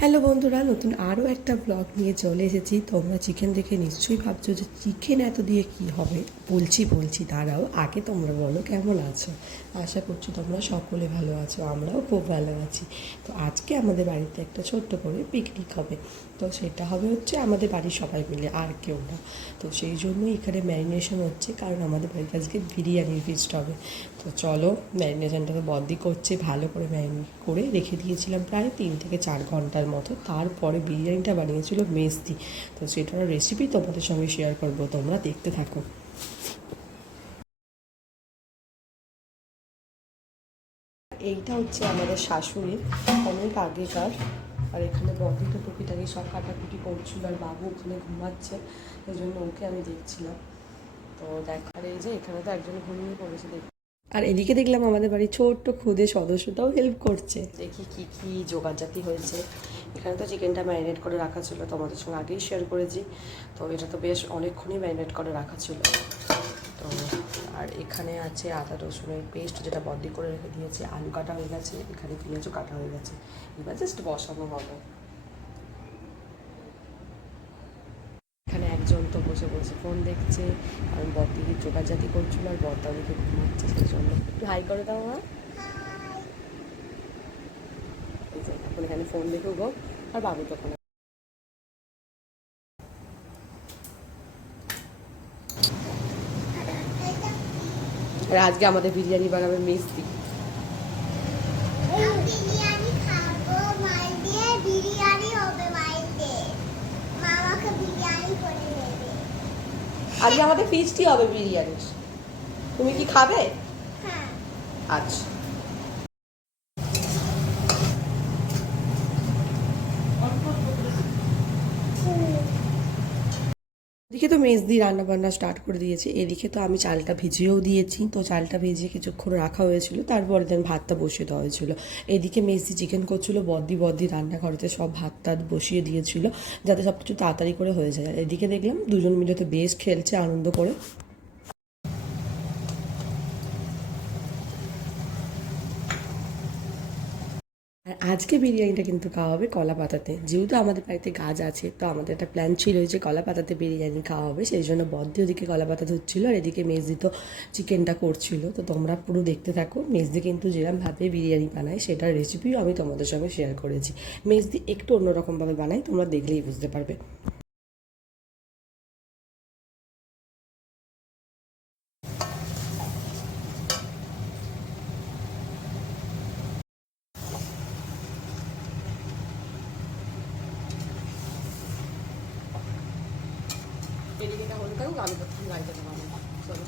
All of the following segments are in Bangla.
হ্যালো বন্ধুরা, নতুন আরও একটা ব্লগ নিয়ে চলে এসেছি। তোমরা চিকেন দেখে নিশ্চয়ই ভাবছো যে চিকেন এত দিয়ে কি হবে। বলছি দাঁড়াও, আগে তোমরা বলো কেমন আছো। আশা করছি তোমরা সকলে ভালো আছো, আমরাও খুব ভালো আছি। তো আজকে আমাদের বাড়িতে একটা ছোট্ট করে পিকনিক হবে। তো সেটা হবে হচ্ছে আমাদের বাড়ির সবাই মিলে, আর কেউ না। তো সেই জন্যই এখানে ম্যারিনেশন হচ্ছে, কারণ আমাদের বাড়িতে আজকে বিরিয়ানির ফিস্ট হবে। তো চলো, ম্যারিনেশনটাকে বদ্দি করছে, ভালো করে ম্যারিনেট করে রেখে দিয়েছিলাম প্রায় 3 থেকে 4 ঘন্টার মতো। তারপরে বিরিয়ানিটা বানিয়েছিল মেজদি। তো সেটার রেসিপি তোমাদের সঙ্গে শেয়ার করবো, তোমরা দেখতে থাকো। এইটা হচ্ছে আমাদের শাশুড়ির অনেক আগেকার। আর এখানে বদ্দিটা টুকিটাকি সব কাটাকুটি করছিল, আর বাবু ওখানে ঘুমাচ্ছে, এই জন্য ওকে আমি দেখছিলাম। তো দেখার এই যে এখানে তো একজন ঘুমিয়ে পড়েছে। আর এদিকে দেখলাম আমাদের বাড়ির ছোট্ট খুদে সদস্যটাও হেল্প করছে। দেখি কি কি জোগাড়জাতি হয়েছে। এখানে তো চিকেনটা ম্যারিনেট করে রাখা ছিল, তোমাদের সঙ্গে আগেই শেয়ার করেছি। তো এটা তো বেশ অনেকক্ষণই ম্যারিনেট করে রাখা ছিল। তো আর এখানে আছে আদা রসুনের পেস্ট, যেটা বদ্দি করে রেখে দিয়েছে। আলু কাটা হয়ে গেছে, এখানে পেঁয়াজও কাটা হয়ে গেছে, এবার জাস্ট বসানো হবে। এখানে একজন তো বসে বসে ফোন দেখছে, কারণ বদ্দি জোগাড়জাতি করছিল, আর বদ্দা ওদিকে ঘুমাচ্ছে, সেই জন্য একটু হাই করে দাও আমার। এই যে এখন এখানে ফোন দেখে গো, আর বাবু তখন। আর আজকে আমাদের বিরিয়ানি বানাবে মিস্ত্রি। আজকে আমাদের ফিস্টই হবে বিরিয়ানির। তুমি কি খাবে? আচ্ছা। এদিকে তো মেজদি রান্না বান্না স্টার্ট করে দিয়েছে। এদিকে তো আমি চালটা ভিজিয়েও দিয়েছি। তো চালটা ভিজিয়ে কিছুক্ষণ রাখা হয়েছিল, তারপরে দেন ভাতটা বসিয়ে দেওয়া হয়েছিল। এদিকে মেজদি চিকেন করছিল, বদ্দি রান্নাঘরেতে সব ভাত টাত বসিয়ে দিয়েছিল, যাতে সব কিছু তাড়াতাড়ি করে হয়ে যায়। আর এদিকে দেখলাম দুজন মিলে তো বেশ খেলছে আনন্দ করে। আর আজকে বিরিয়ানিটা কিন্তু খাওয়া হবে কলা পাতাতে। যেহেতু আমাদের বাড়িতে গাছ আছে, তো আমাদের একটা প্ল্যান ছিল যে কলা পাতাতে বিরিয়ানি খাওয়া হবে। সেই জন্য বদ্দি ওদিকে কলা পাতা ধুচ্ছিল, আর এদিকে মেজদি তো চিকেনটা করছিল। তো তোমরা পুরো দেখতে থাকো। মেজদি কিন্তু যেরকমভাবে বিরিয়ানি বানায় সেটার রেসিপিও আমি তোমাদের সঙ্গে শেয়ার করেছি। মেজদি একটু অন্যরকমভাবে বানায়, তোমরা দেখলেই বুঝতে পারবে। এদিকে হতে থাকুক, আমি প্রথম গাড়িতে চলো।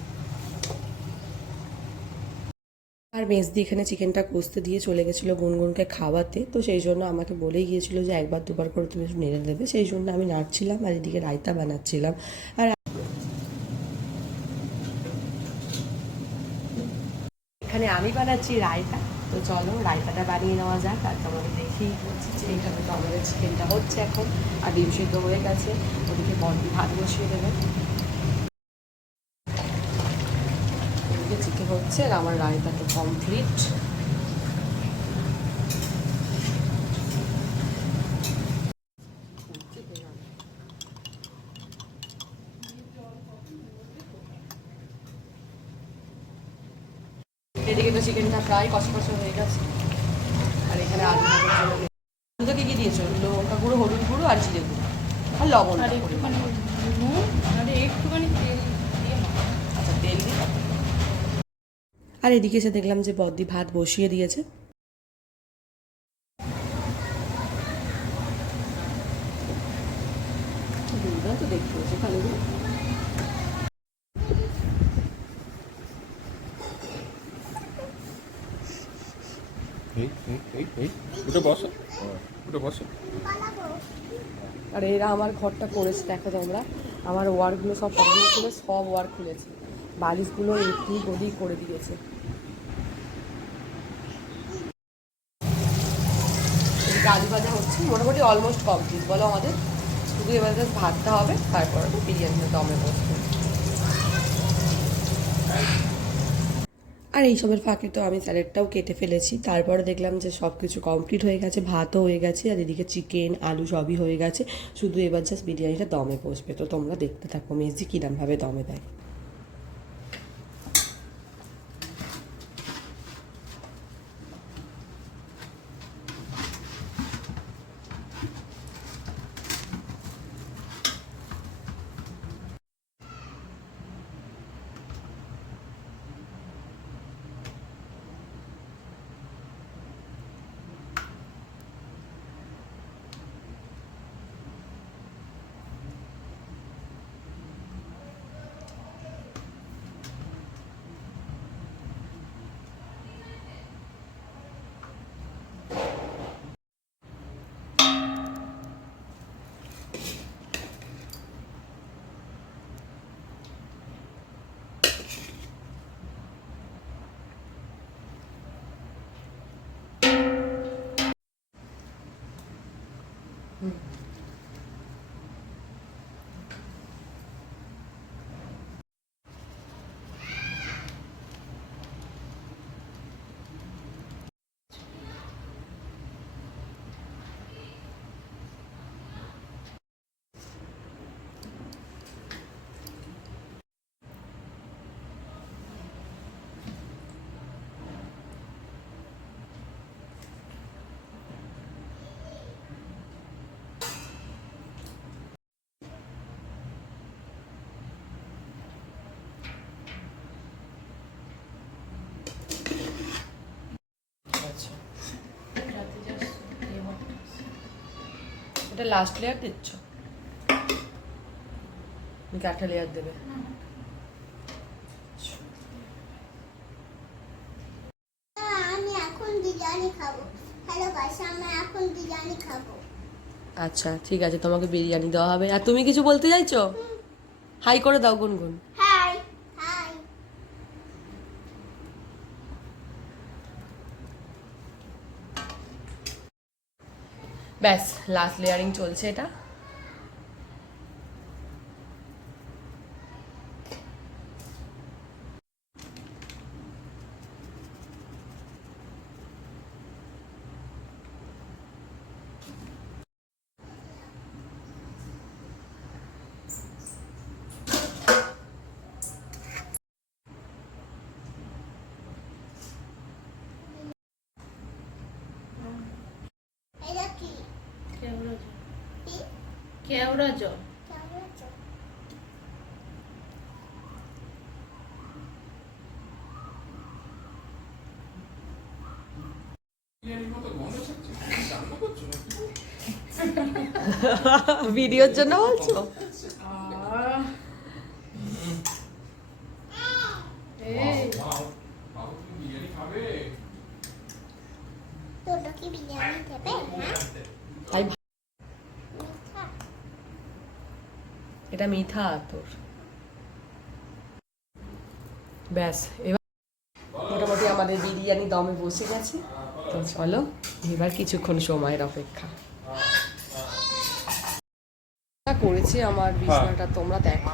আর মেজদি এখানে চিকেনটা কষতে দিয়ে চলে গেছিলো গুনগুনকে খাওয়াতে। তো সেই জন্য আমাকে বলেই গিয়েছিলো যে একবার দুবার করে তুমি একটু নেড়ে দেবে। সেই জন্য আমি নাড়ছিলাম, আর এদিকে রায়তা বানাচ্ছিলাম। আর এখানে আমি বানাচ্ছি রায়তা। তো চলো রায়তাটা বানিয়ে নেওয়া যাক। আর তোমাকে দেখেই বলছি যে এইখানে তো আমাদের চিকেনটা হচ্ছে এখন, আর ডিম সিদ্ধ হয়ে গেছে। ওদিকে বন্ডি ভাত বসিয়ে দেবে, ওদিকে চিকেন হচ্ছে, আর আমার রায়তা তো কমপ্লিট। এদিকে তো চিকেনটা প্রায় কষা কষা হয়ে গেছে। আর এখানে আলু আলুতে কি কি দিয়েছো? লঙ্কা গুঁড়ো, হলুদ গুঁড়ো, আর জিরে গুঁড়ো, আর লবণ। আর একটুখানি নুন, আর একটুখানি তেল দিয়ে আচ্ছা, তেল দিই। আর এদিকে এসে দেখলাম যে বদ্দি ভাত বসিয়ে দিয়েছে। তো দেখতে হচ্ছে খালিগুলো। উঠে বসো, উঠে বসো। আর এরা আমার ঘরটা করেছে, দেখো তোমরা। আমার ওয়ারগুলো সব কমপ্লিট ছিল, সব ওয়ার খুলেছে, বালিশগুলো এদিক ওদিক করে দিয়েছে। এদিকে আলু ভাজা হচ্ছে, মোটামুটি অলমোস্ট কমপ্লিট বলো আমাদের। শুধু এবার জাস্ট ভাতটা হবে, তারপরে তো বিরিয়ানিটা দমে বসবে। আর এইসবের ফাঁকে তো আমি স্যালাডটাও কেটে ফেলেছি। তারপরে দেখলাম যে সব কিছু কমপ্লিট হয়ে গেছে, ভাতও হয়ে গেছে, আর এদিকে চিকেন আলু সবই হয়ে গেছে, শুধু এবার জাস্ট বিরিয়ানিটা দমে বসবে। তো তোমরা দেখতে থাকো মেজি কীরমভাবে দমে দেয়। আচ্ছা, রাতে জাস্ট এই হটটা এটা লাস্ট লেয়ার দিচ্ছ নাকি একটা লেয়ার দেবে? আমি এখন বিরিয়ানি খাবো। হ্যালো গাইস, আমি এখন বিরিয়ানি খাবো। আচ্ছা ঠিক আছে, তোমাকে বিরিয়ানি দেওয়া হবে। আর তুমি কিছু বলতে চাইছো? হাই করে দাও গুনগুন। High high. ব্যাস লাস্ট লেয়ারিং চলছে এটা। এটা কি? কেওড়া জল, কি? কেওড়া জল। কেমন আছো? ভিডিওর জন্য বলছো? এই তোমরা কি বিরিয়ানি দেবে? হ্যাঁ? তাই মিঠা? এটা মিঠা তোর। ব্যাস এবার মোটামুটি আমাদের বিরিয়ানি দমে বসে গেছে। তো চলো এবার কিছুক্ষণ সময়ের অপেক্ষা করেছে আমার বিছানাটা, তোমরা দেখো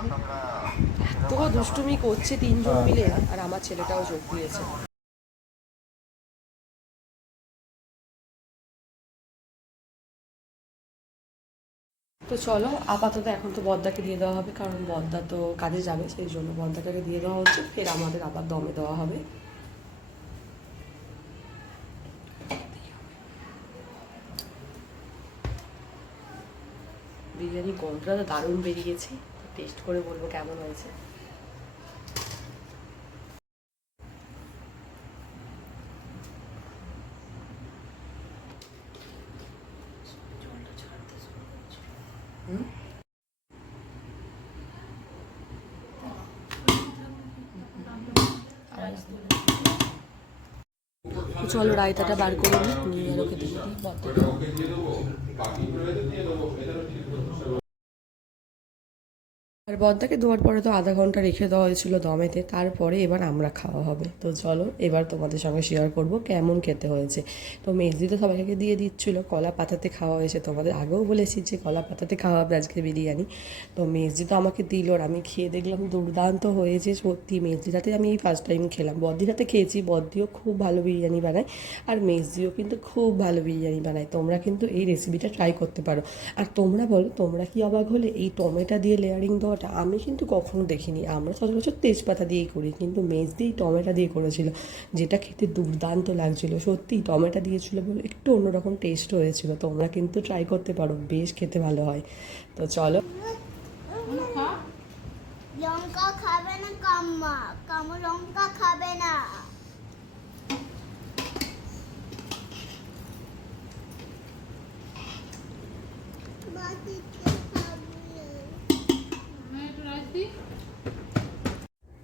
এত দুষ্টুমি করছে তিনজন মিলে, আর আমার ছেলেটাও যোগ দিয়েছে। তো চলো আপাতত এখন তো বদ্দাকে দিয়ে দেওয়া হবে, কারণ বদ্দা তো কাজে যাবে, সেই জন্য বদ্দাটাকে দিয়ে দেওয়া হচ্ছে, ফের আমাদের আবার দমে দেওয়া হবে। বিরিয়ানি গন্ধটা তো দারুণ বেরিয়েছে, টেস্ট করে বলবো কেমন হয়েছে। চলো রায়তাটা বার করে নিই, ওকে দিয়ে দিই বদ্দাকে। আর বদ্দাকে দেওয়ার পরে তো আধা ঘন্টা রেখে দেওয়া হয়েছিল দমেতে, তারপরে এবার আমরা খাওয়া হবে। তো চলো এবার তোমাদের সঙ্গে শেয়ার করব কেমন খেতে হয়েছে। তো মেজদি তো সবাইকে দিয়ে দিচ্ছিলো, কলা পাতাতে খাওয়া হয়েছে। তোমাদের আগেও বলেছি যে কলা পাতাতে খাওয়া হবে আজকে বিরিয়ানি। তো মেজদি তো আমাকে দিল, আর আমি খেয়ে দেখলাম দুর্দান্ত হয়েছে সত্যি। মেজদির হাতে আমি এই ফার্স্ট টাইম খেলাম, বদ্দির হাতে খেয়েছি, বদ্দিও খুব ভালো বিরিয়ানি বানায়, আর মেজদিও কিন্তু খুব ভালো বিরিয়ানি বানায়। তোমরা কিন্তু এই রেসিপিটা ট্রাই করতে পারো। আর তোমরা বলো তোমরা কি অবাক হলে এই টমেটো দিয়ে লেয়ারিং দেওয়াটা? আমি কিন্তু কখনো দেখিনি, আমরা সচরাচর তেজপাতা দিয়েই করি, কিন্তু মেজদি টমেটো দিয়ে করেছিল, যেটা খেতে দুর্দান্ত লাগছিল সত্যি। টমেটো দিয়েছিল বলে একটু অন্যরকম টেস্ট হয়েছিল। তোমরা কিন্তু ট্রাই করতে পারো, বেশ খেতে ভালো হয়। তো চলো। খা। লঙ্কা খাবে না কাম্মা, কাম্মা লঙ্কা খাবে না। বাকিতে খাবে না। একটু রাইস দিই।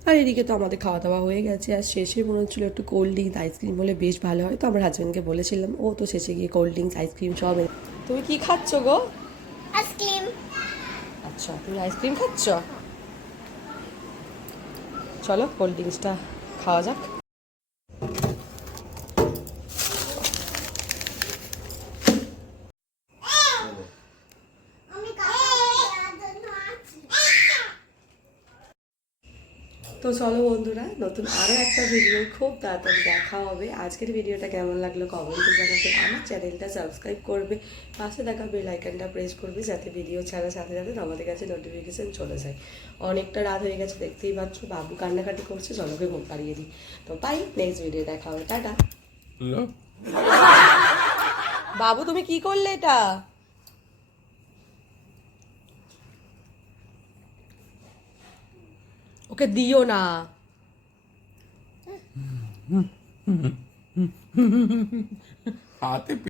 আর এদিকে তো আমাদের খাওয়া দাওয়া হয়ে গেছে, আর শেষে মনে হচ্ছিলো একটু কোল্ড ড্রিঙ্কস আইসক্রিম হলে বেশ ভালো হয়। তো আমার হাজব্যান্ডকে বলেছিলাম, ও তো শেষে গিয়ে কোল্ড ড্রিঙ্কস আইসক্রিম সব তুমি কি খাচ্ছ গো? আইসক্রিম। আচ্ছা, তুমি আইসক্রিম খাচ্ছ? চলো কোল্ড ড্রিঙ্কসটা খাওয়া যাক। আমি খাওয়ার জন্য আছি। তো চলো বন্ধুরা, নতুন আরও একটা ভিডিও খুব তাড়াতাড়ি দেখা হবে। আজকের ভিডিওটা কেমন লাগলো কমেন্টে জানাতে, আমার চ্যানেলটা সাবস্ক্রাইব করবে, পাশে থাকা বেল আইকনটা প্রেস করবে, যাতে ভিডিও ছাড়ার সাথে সাথে আমাদের কাছে নোটিফিকেশান চলে যায়। অনেকটা রাত হয়ে গেছে, দেখতেই পাচ্ছ বাবু কান্নাকাটি করছে, চলোকে ঘুম পাড়িয়ে দিই। তো বাই, নেক্সট ভিডিও দেখা হবে, টাটা। লো বাবু তুমি কি করলে এটা? ওকে দিও না। হাতে